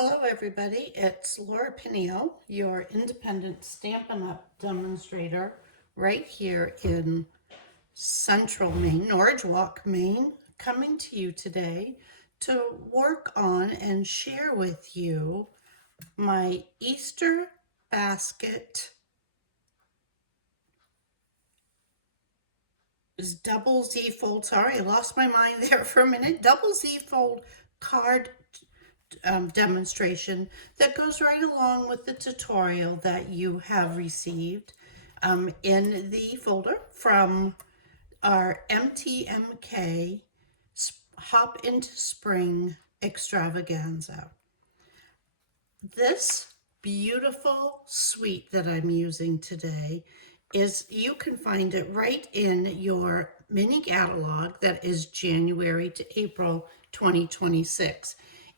Hello everybody, it's Laura Pinio, your independent Stampin' Up! Demonstrator right here in Central Maine, Norridgewock, Maine, coming to you today to work on and share with you my Easter basket is double Z fold. Sorry, I lost my mind there for a minute. Double Z fold card demonstration that goes right along with the tutorial that you have received in the folder from our MTMK Hop into Spring extravaganza. This beautiful suite that I'm using today you can find it right in your mini catalog that is January to April 2026.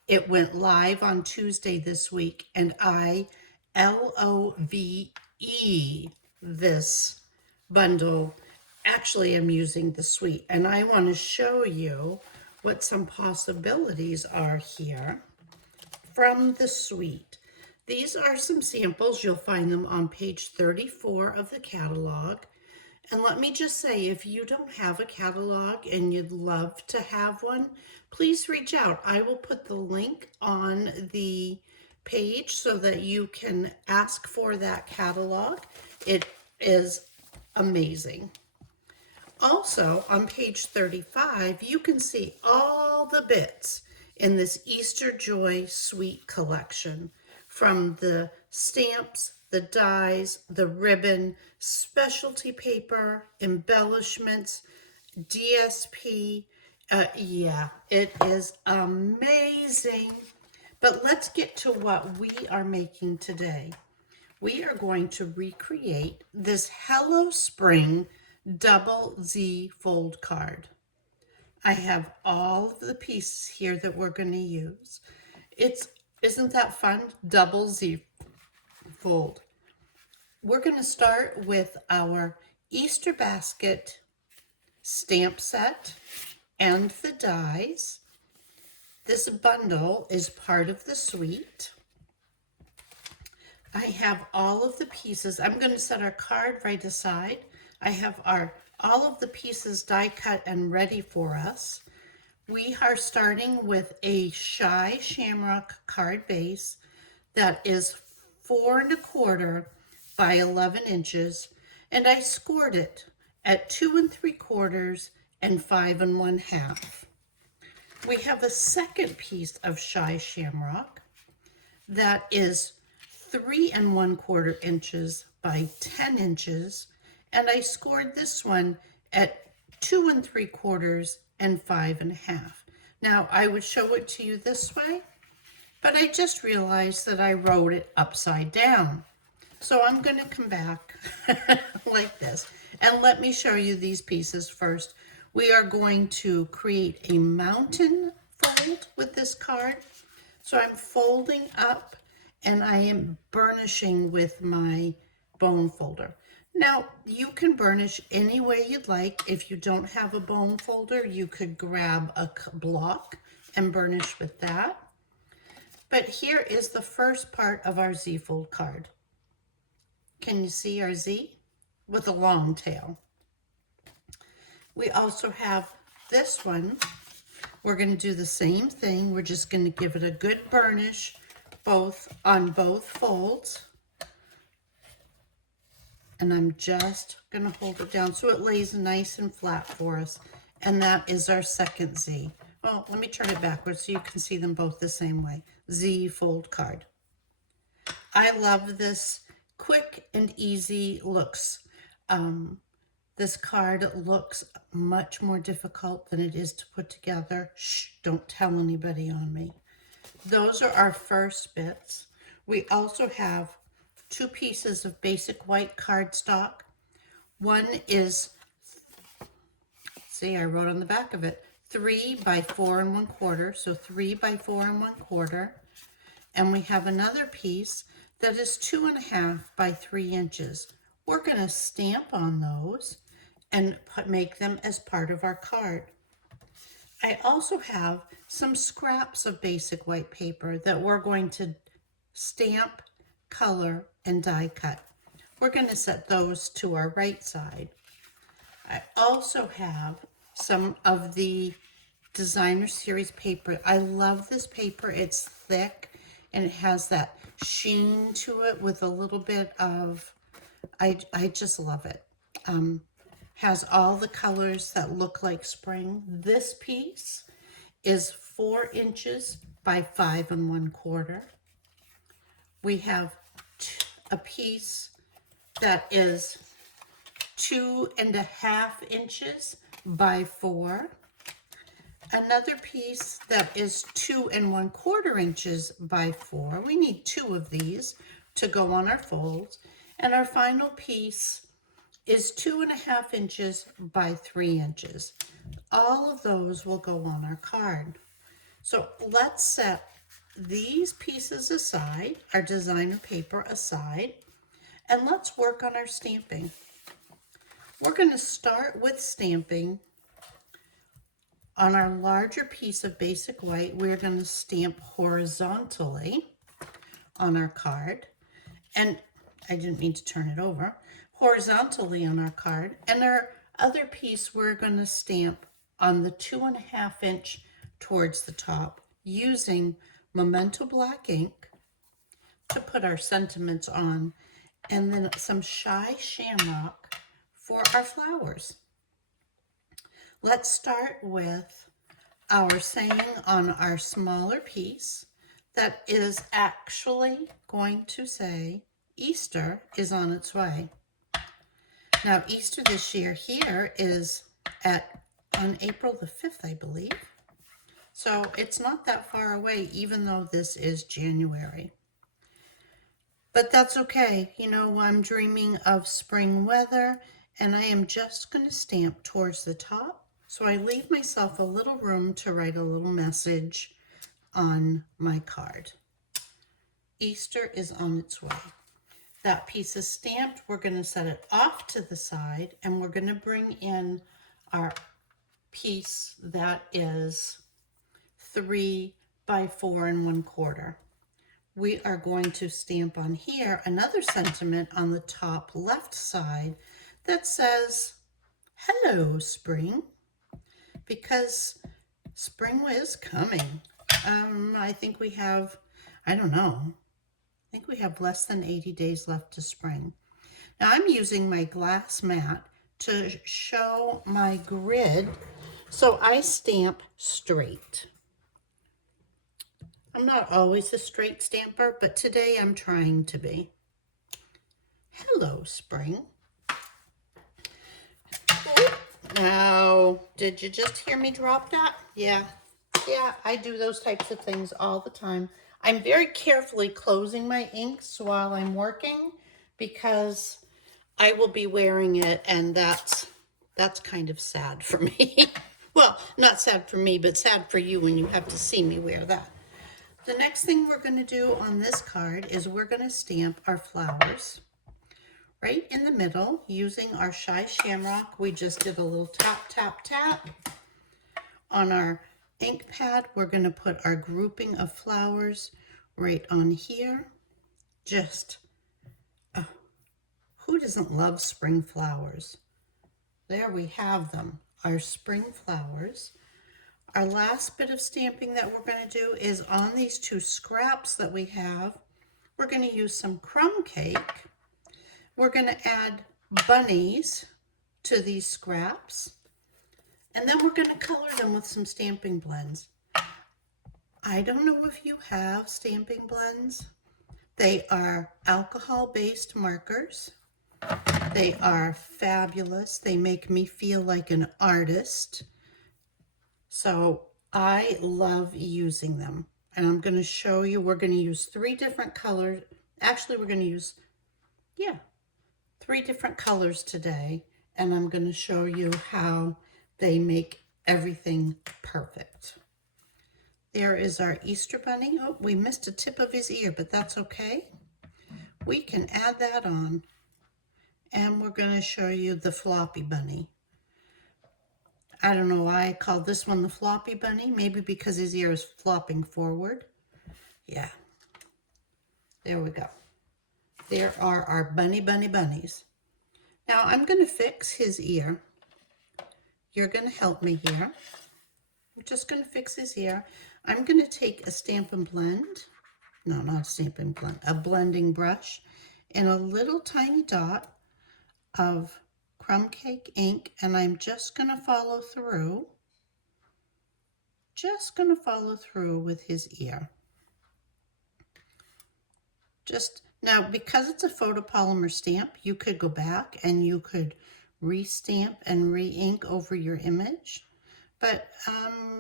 It went live on Tuesday this week, and I LOVE this bundle. Actually, I'm using the suite, and I want to show you what some possibilities are here from the suite. These are some samples. You'll find them on page 34 of the catalog. And let me just say, if you don't have a catalog and you'd love to have one, please reach out. I will put the link on the page so that you can ask for that catalog. It is amazing. Also, on page 35, you can see all the bits in this Easter Joy Suite collection, from the stamps, the dies, the ribbon, specialty paper, embellishments, DSP. Yeah, it is amazing. But let's get to what we are making today. We are going to recreate this Hello Spring double Z fold card. I have all of the pieces here that we're going to use. Isn't that fun? Double Z fold. We're going to start with our Easter basket stamp set and the dies. This bundle is part of the suite. I have all of the pieces. I'm going to set our card right aside. I have all of the pieces die cut and ready for us. We are starting with a Shy Shamrock card base that is 4 1/4 by 11 inches, and I scored it at 2 3/4 and 5 1/2. We have a second piece of Shy Shamrock that is 3 1/4 inches by 10 inches, and I scored this one at 2 3/4 and 5 1/2. Now, I would show it to you this way, but I just realized that I wrote it upside down. So I'm going to come back like this, and let me show you these pieces first. We are going to create a mountain fold with this card. So I'm folding up, and I am burnishing with my bone folder. Now, you can burnish any way you'd like. If you don't have a bone folder, you could grab a block and burnish with that. But here is the first part of our Z fold card. Can you see our Z with a long tail? We also have this one. We're going to do the same thing. We're just going to give it a good burnish on both folds. And I'm just going to hold it down so it lays nice and flat for us. And that is our second Z. Well, let me turn it backwards so you can see them both the same way. Z fold card. I love this quick and easy looks. This card looks much more difficult than it is to put together. Shh, don't tell anybody on me. Those are our first bits. We also have 2 pieces of basic white cardstock. One is, see, I wrote on the back of it, 3 by 4 1/4, so 3 by 4 1/4. And we have another piece that is 2 1/2 by 3 inches. We're going to stamp on those and make them as part of our card. I also have some scraps of basic white paper that we're going to stamp, color, and die cut. We're going to set those to our right side. I also have some of the designer series paper. I love this paper. It's thick and it has that sheen to it with a little bit of, I just love it. Has all the colors that look like spring. This piece is 4 inches by 5 1/4. We have a piece that is 2.5 inches by 4. Another piece that is 2 1/4 inches by 4. We need 2 of these to go on our folds. And our final piece is 2.5 inches by 3 inches. All of those will go on our card. So let's set these pieces aside, our designer paper aside, and let's work on our stamping. We're going to start with stamping. On our larger piece of basic white, we're going to stamp horizontally on our card. And I didn't mean to turn it over. Horizontally on our card. And our other piece, we're going to stamp on the 2.5 inch towards the top using Memento black ink to put our sentiments on, and then some Shy Shamrock for our flowers. Let's start with our saying on our smaller piece that is actually going to say Easter is on its way. Now Easter this year here is on April the 5th, I believe. So it's not that far away, even though this is January. But that's okay. You know, I'm dreaming of spring weather, and I am just going to stamp towards the top. So I leave myself a little room to write a little message on my card. Easter is on its way. That piece is stamped. We're going to set it off to the side, and we're going to bring in our piece that is 3 by 4 1/4. We are going to stamp on here another sentiment on the top left side that says, hello, spring, because spring is coming. I think we have, I don't know, I think we have less than 80 days left to spring. Now I'm using my glass mat to show my grid, so I stamp straight. I'm not always a straight stamper, but today I'm trying to be. Hello, spring. Now, did you just hear me drop that? Yeah, I do those types of things all the time. I'm very carefully closing my inks while I'm working because I will be wearing it, and that's kind of sad for me. Well, not sad for me, but sad for you when you have to see me wear that. The next thing we're going to do on this card is we're going to stamp our flowers right in the middle using our Shy Shamrock. We just did a little tap, tap, tap. On our ink pad, we're going to put our grouping of flowers right on here. Just, who doesn't love spring flowers? There we have them, our spring flowers. Our last bit of stamping that we're going to do is on these 2 scraps that we have. We're going to use some crumb cake. We're going to add bunnies to these scraps. And then we're going to color them with some stamping blends. I don't know if you have stamping blends. They are alcohol-based markers. They are fabulous. They make me feel like an artist. So I love using them, and I'm going to show you. We're going to use 3 different colors. Actually, we're going to use, 3 different colors today, and I'm going to show you how they make everything perfect. There is our Easter bunny. Oh, we missed a tip of his ear, but that's okay. We can add that on, and we're going to show you the floppy bunny. I don't know why I called this one the floppy bunny. Maybe because his ear is flopping forward. Yeah. There we go. There are our bunnies. Now I'm going to fix his ear. You're going to help me here. I'm just going to fix his ear. I'm going to take a Stampin' Blend. No, not a Stampin' Blend. A blending brush and a little tiny dot of crumb cake ink, and I'm just going to follow through. Just going to follow through with his ear. Just now, because it's a photopolymer stamp, you could go back and you could re-stamp and re-ink over your image. But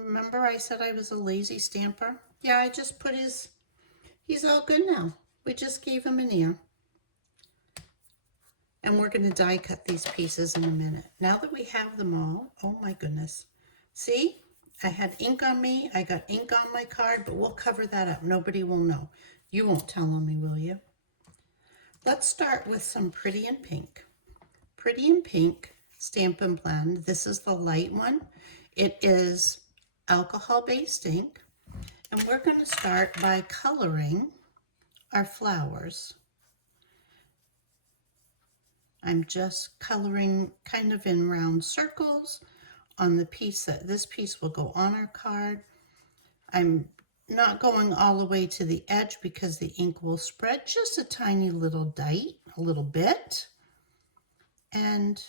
remember I said I was a lazy stamper? Yeah, I just put he's all good now. We just gave him an ear. And we're going to die cut these pieces in a minute. Now that we have them all, oh my goodness. See, I had ink on me. I got ink on my card, but we'll cover that up. Nobody will know. You won't tell on me, will you? Let's start with some Pretty in Pink. Pretty in Pink Stampin' Blend. This is the light one. It is alcohol-based ink. And we're going to start by coloring our flowers. I'm just coloring kind of in round circles on the piece that this piece will go on our card. I'm not going all the way to the edge because the ink will spread, just a tiny little dite, a little bit. And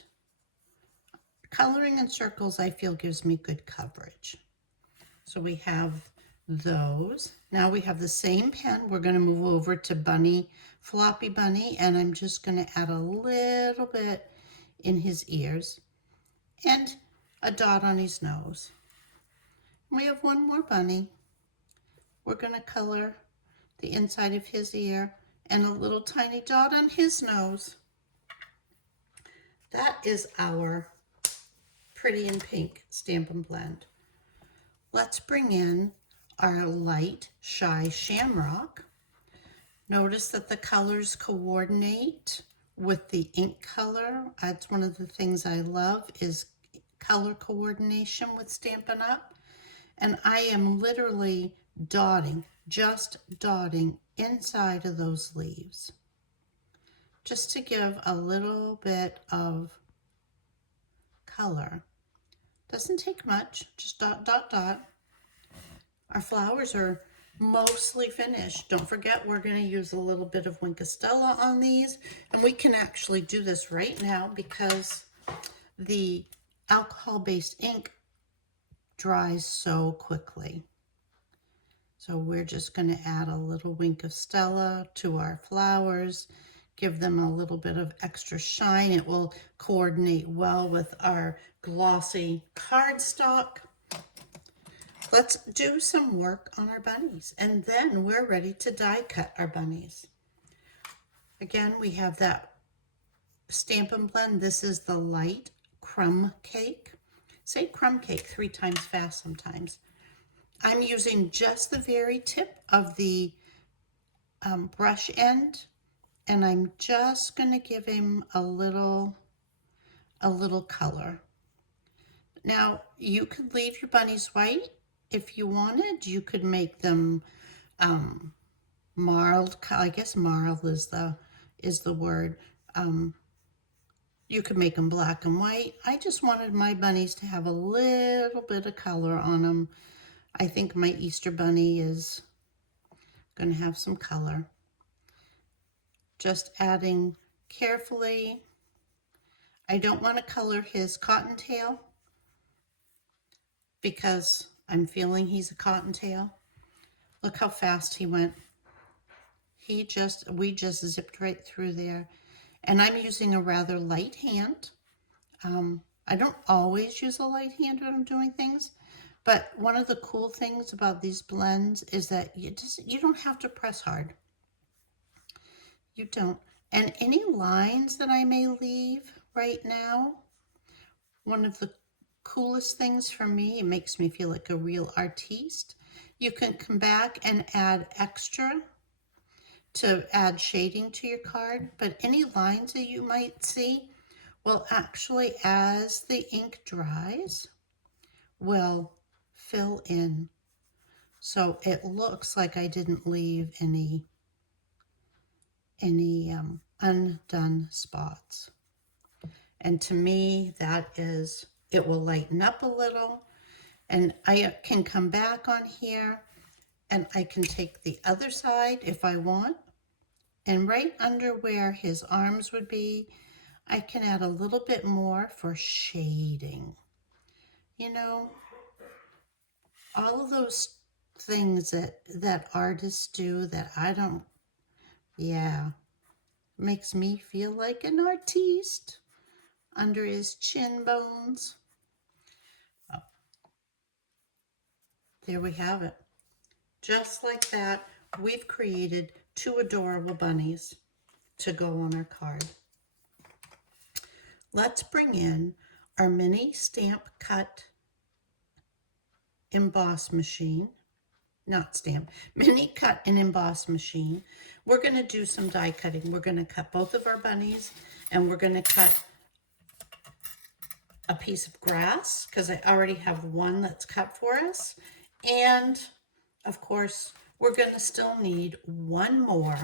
coloring in circles I feel gives me good coverage. So we have those. Now we have the same pen. We're going to move over to Bunny, Floppy Bunny, and I'm just going to add a little bit in his ears and a dot on his nose. We have one more bunny. We're going to color the inside of his ear and a little tiny dot on his nose. That is our Pretty in Pink Stampin' Blend. Let's bring in our light Shy Shamrock. Notice that the colors coordinate with the ink color. That's one of the things I love is color coordination with Stampin' Up. And I am literally dotting, just dotting inside of those leaves, just to give a little bit of color. Doesn't take much, just dot, dot, dot. Our flowers are mostly finished. Don't forget, we're going to use a little bit of Wink of Stella on these, and we can actually do this right now because the alcohol-based ink dries so quickly. So we're just going to add a little Wink of Stella to our flowers, give them a little bit of extra shine. It will coordinate well with our glossy cardstock. Let's do some work on our bunnies, and then we're ready to die cut our bunnies. Again, we have that Stampin' Blend. This is the light Crumb Cake. Say crumb cake 3 times fast sometimes. I'm using just the very tip of the brush end, and I'm just going to give him a little color. Now, you could leave your bunnies white if you wanted. You could make them marled. I guess marled is the word. You could make them black and white. I just wanted my bunnies to have a little bit of color on them. I think my Easter bunny is going to have some color. Just adding carefully. I don't want to color his cottontail because I'm feeling he's a cottontail. Look how fast he went. We just zipped right through there. And I'm using a rather light hand. I don't always use a light hand when I'm doing things, but one of the cool things about these blends is that you don't have to press hard. You don't. And any lines that I may leave right now, one of the coolest things for me, it makes me feel like a real artiste. You can come back and add extra to add shading to your card, but any lines that you might see, well, actually, as the ink dries, will fill in. So it looks like I didn't leave any undone spots. And to me, that is, it will lighten up a little, and I can come back on here and I can take the other side if I want, and right under where his arms would be, I can add a little bit more for shading. You know, all of those things that artists do that I don't, yeah, makes me feel like an artiste under his chin bones. Oh, there we have it. Just like that, we've created two adorable bunnies to go on our card. Let's bring in our mini stamp cut emboss machine. Not stamp, mini cut and emboss machine. We're going to do some die cutting. We're going to cut both of our bunnies, and we're going to cut a piece of grass because I already have one that's cut for us. And of course, we're going to still need one more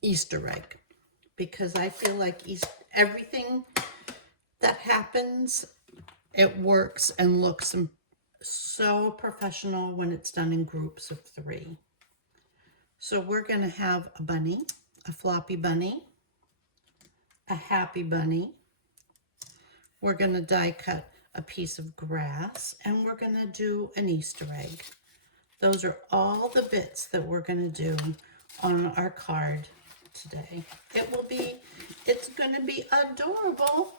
Easter egg, because I feel like everything that happens, it works and looks so professional when it's done in groups of 3. So we're going to have a bunny, a floppy bunny, a happy bunny. We're going to die cut a piece of grass, and we're going to do an Easter egg. Those are all the bits that we're going to do on our card today. It's going to be adorable.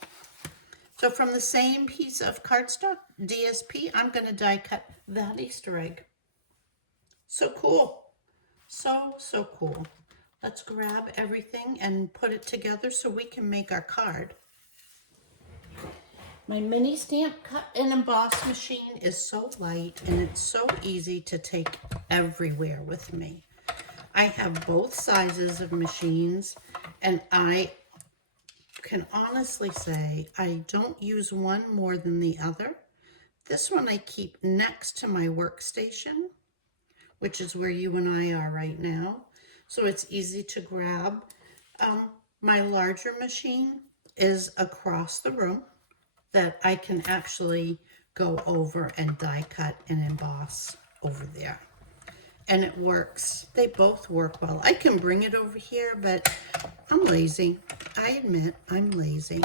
So from the same piece of cardstock, DSP, I'm going to die cut that Easter egg. So cool. So cool. Let's grab everything and put it together so we can make our card. My mini stamp cut and emboss machine is so light, and it's so easy to take everywhere with me. I have both sizes of machines, and I can honestly say I don't use one more than the other. This one I keep next to my workstation, which is where you and I are right now. So it's easy to grab. My larger machine is across the room that I can actually go over and die cut and emboss over there. And it works. They both work well. I can bring it over here, but I'm lazy. I admit I'm lazy.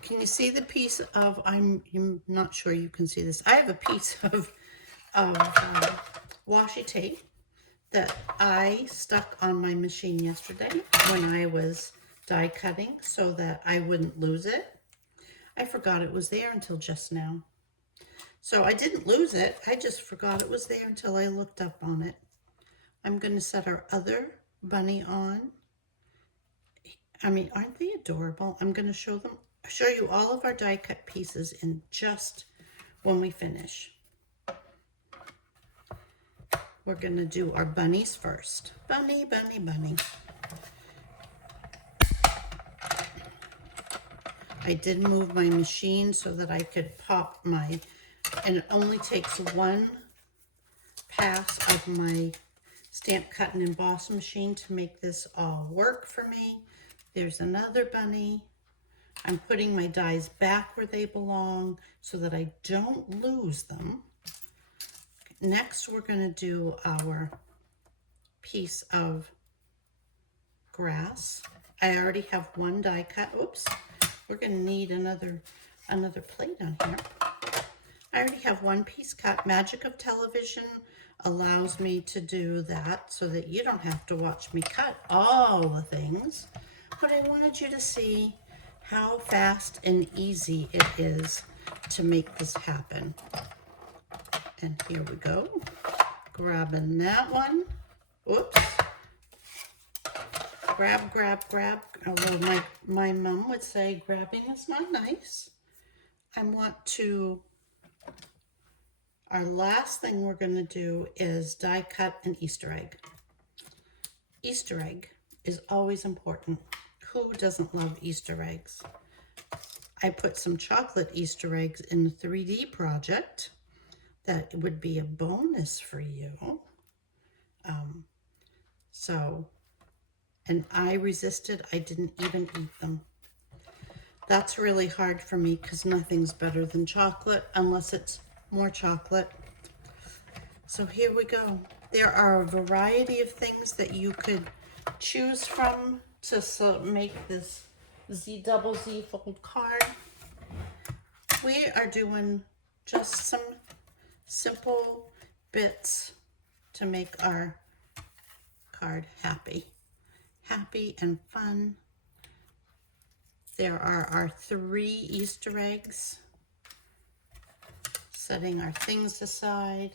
Can you see the piece of, I'm not sure you can see this. I have a piece of washi tape that I stuck on my machine yesterday when I was die cutting so that I wouldn't lose it. I forgot it was there until just now. So I didn't lose it. I just forgot it was there until I looked up on it. I'm going to set our other bunny on. I mean, aren't they adorable? I'm going to show you all of our die cut pieces in just when we finish. We're going to do our bunnies first. Bunny, bunny, bunny. I did move my machine so that I could pop and it only takes one pass of my stamp cut and emboss machine to make this all work for me. There's another bunny. I'm putting my dies back where they belong so that I don't lose them. Next, we're going to do our piece of grass. I already have one die cut. Oops. We're going to need another plate on here. I already have one piece cut. Magic of Television allows me to do that so that you don't have to watch me cut all the things. But I wanted you to see how fast and easy it is to make this happen. And here we go. Grabbing that one. Oops. Grab, grab, grab. Although my mom would say grabbing is not nice. Our last thing we're going to do is die cut an Easter egg. Easter egg is always important. Who doesn't love Easter eggs? I put some chocolate Easter eggs in the 3D project. That would be a bonus for you. And I resisted. I didn't even eat them. That's really hard for me because nothing's better than chocolate unless it's more chocolate. So here we go. There are a variety of things that you could choose from to make this double Z fold card. We are doing just some simple bits to make our card happy and fun. There are our 3 Easter eggs. Setting our things aside.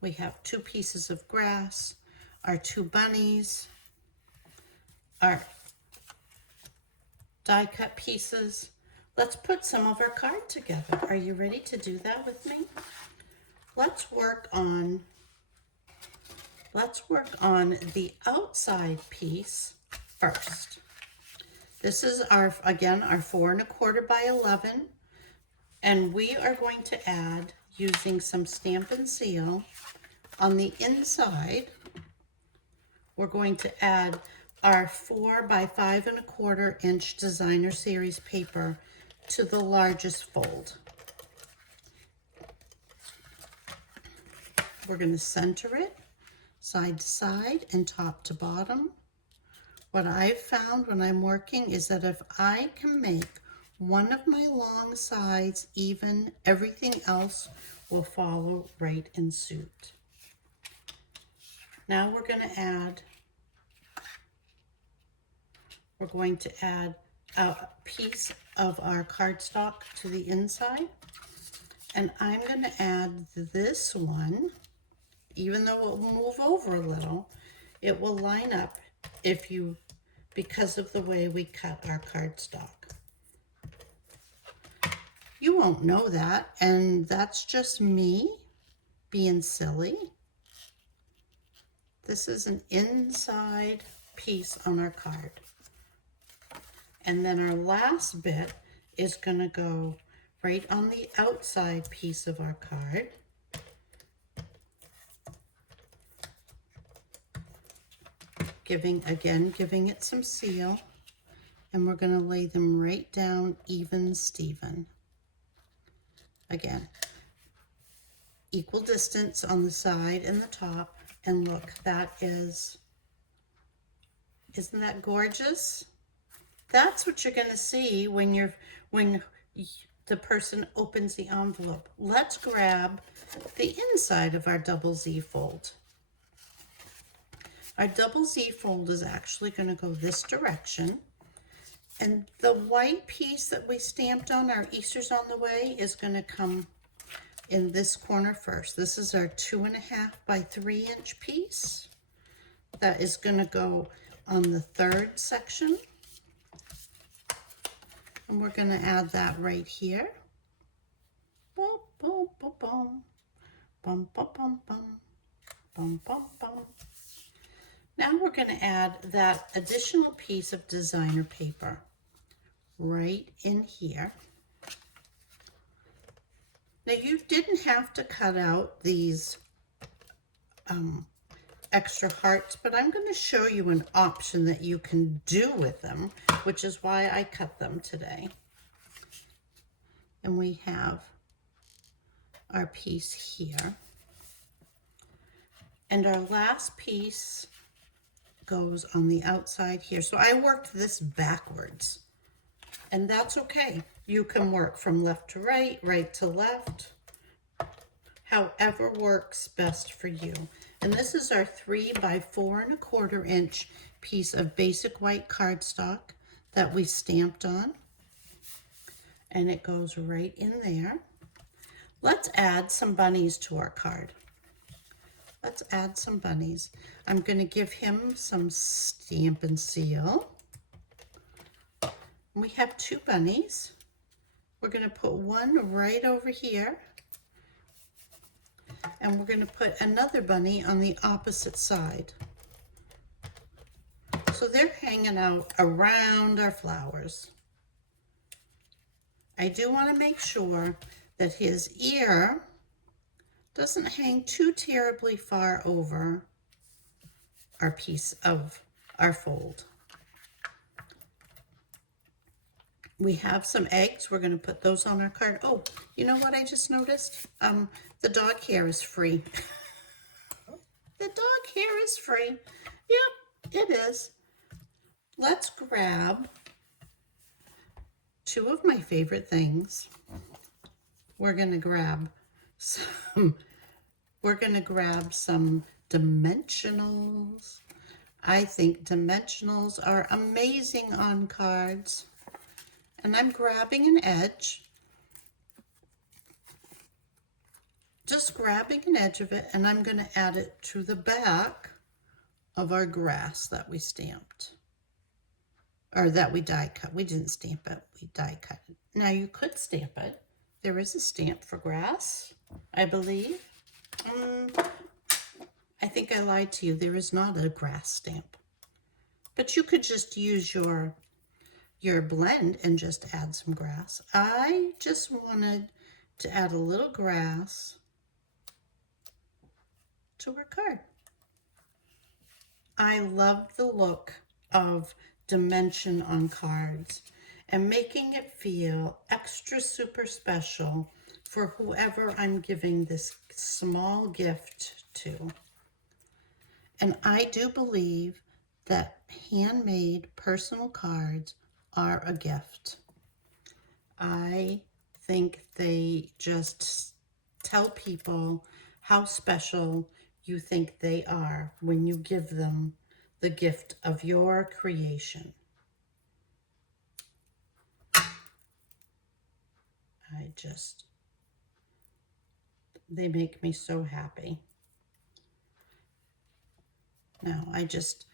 We have 2 pieces of grass, our 2 bunnies, our die cut pieces. Let's put some of our card together. Are you ready to do that with me? Let's work on the outside piece first. This is again our 4 1/4 by 11, and we are going to add, using some Stampin' Seal, on the inside, we're going to add our 4 by 5 1/4 inch designer series paper to the largest fold. We're going to center it side to side and top to bottom. What I've found when I'm working is that if I can make one of my long sides even, everything else will follow right in suit. Now we're going to add a piece of our cardstock to the inside, and I'm going to add this one. Even though it will move over a little, it will line up because of the way we cut our cardstock. You won't know that, and that's just me being silly. This is an inside piece on our card. And then our last bit is going to go right on the outside piece of our card. Giving it some seal, and we're going to lay them right down even Steven. Again, equal distance on the side and the top, and look, isn't that gorgeous? That's what you're going to see when the person opens the envelope. Let's grab the inside of our double Z fold. Our double Z fold is actually going to go this direction, and the white piece that we stamped on, our Easter's on the way, is going to come in this corner first. This is our 2 1/2 by 3 inch piece. That is going to go on the 3rd section, and we're going to add that right here. Boom, boom, boom, boom, bum, bum, bum, bum, bum, bum, bum. Now we're going to add that additional piece of designer paper right in here. Now you didn't have to cut out these extra hearts, but I'm going to show you an option that you can do with them, which is why I cut them today. And we have our piece here. And our last piece goes on the outside here. So I worked this backwards, and that's okay. You can work from left to right, right to left, however works best for you. And this is our 3 by 4 1/4 inch piece of basic white cardstock that we stamped on, and it goes right in there. Let's add some bunnies to our card. Let's add some bunnies. I'm going to give him some Stampin' Seal. We have 2 bunnies. We're going to put one right over here, and we're going to put another bunny on the opposite side. So they're hanging out around our flowers. I do want to make sure that his ear doesn't hang too terribly far over our piece of our fold. We have some eggs. We're going to put those on our card. Oh, you know what I just noticed? The dog hair is free. The dog hair is free. Yep, it is. Let's grab two of my favorite things. We're going to grab some dimensionals. I think dimensionals are amazing on cards. And I'm grabbing an edge. Just grabbing an edge of it, and I'm going to add it to the back of our grass that we stamped. Or that we die cut. We didn't stamp it, we die cut it. Now you could stamp it. There is a stamp for grass, I believe. I think I lied to you. There is not a grass stamp. But you could just use your blend and just add some grass. I just wanted to add a little grass to our card. I love the look of dimension on cards and making it feel extra super special for whoever I'm giving this small gift to. And I do believe that handmade personal cards are a gift. I think they just tell people how special you think they are when you give them the gift of your creation. They make me so happy. Now I just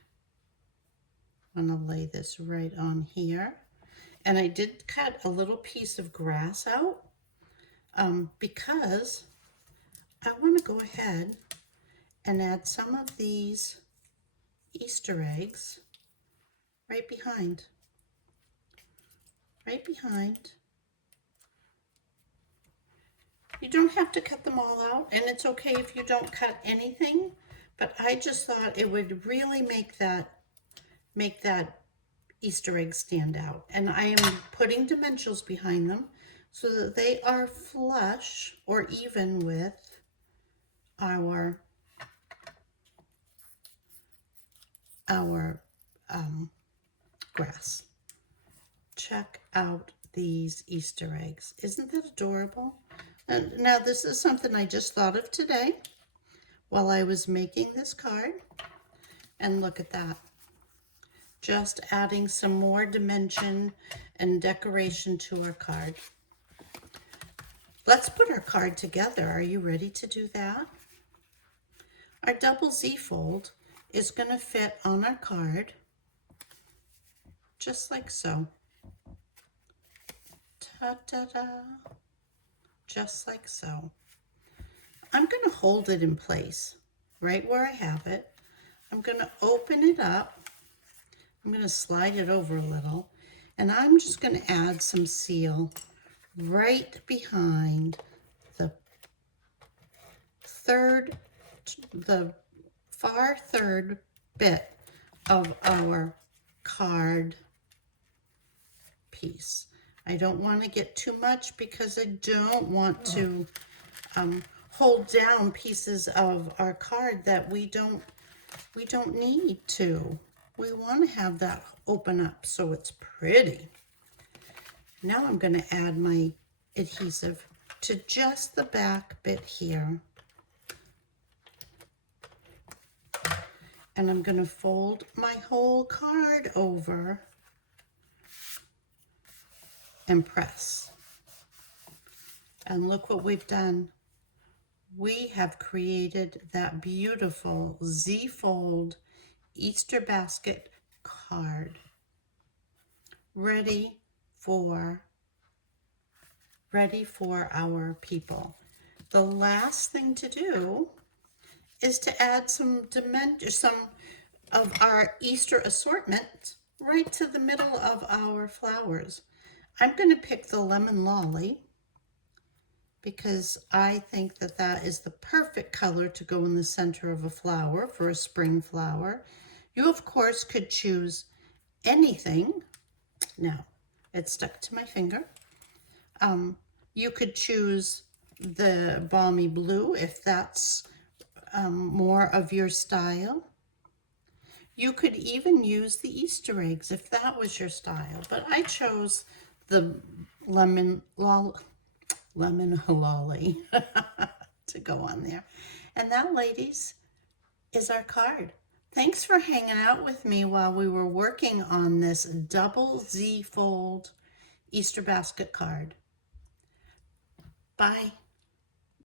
want to lay this right on here. And I did cut a little piece of grass out because I want to go ahead and add some of these Easter eggs right behind. Right behind. You don't have to cut them all out, and it's okay if you don't cut anything, but I just thought it would really make that Easter egg stand out. And I am putting dimensionals behind them so that they are flush or even with our grass. Check out these Easter eggs. Isn't that adorable? And now this is something I just thought of today while I was making this card. And look at that. Just adding some more dimension and decoration to our card. Let's put our card together. Are you ready to do that? Our double Z fold is going to fit on our card just like so. Ta-da-da. Just like so. I'm going to hold it in place right where I have it. I'm going to open it up. I'm going to slide it over a little, and I'm just going to add some seal right behind the far third bit of our card piece. I don't want to get too much because I don't want to hold down pieces of our card that we don't need to. We want to have that open up so it's pretty. Now I'm going to add my adhesive to just the back bit here. And I'm going to fold my whole card over and press. And look what we've done. We have created that beautiful Z-fold Easter basket card ready for our people. The last thing to do is to add some of our Easter assortment right to the middle of our flowers. I'm going to pick the lemon lolly because I think that that is the perfect color to go in the center of a flower for a spring flower. You, of course, could choose anything. Now, it stuck to my finger. You could choose the balmy blue if that's more of your style. You could even use the Easter eggs if that was your style, but I chose the lemon lolly to go on there. And that, ladies, is our card. Thanks for hanging out with me while we were working on this double Z fold Easter basket card. Bye.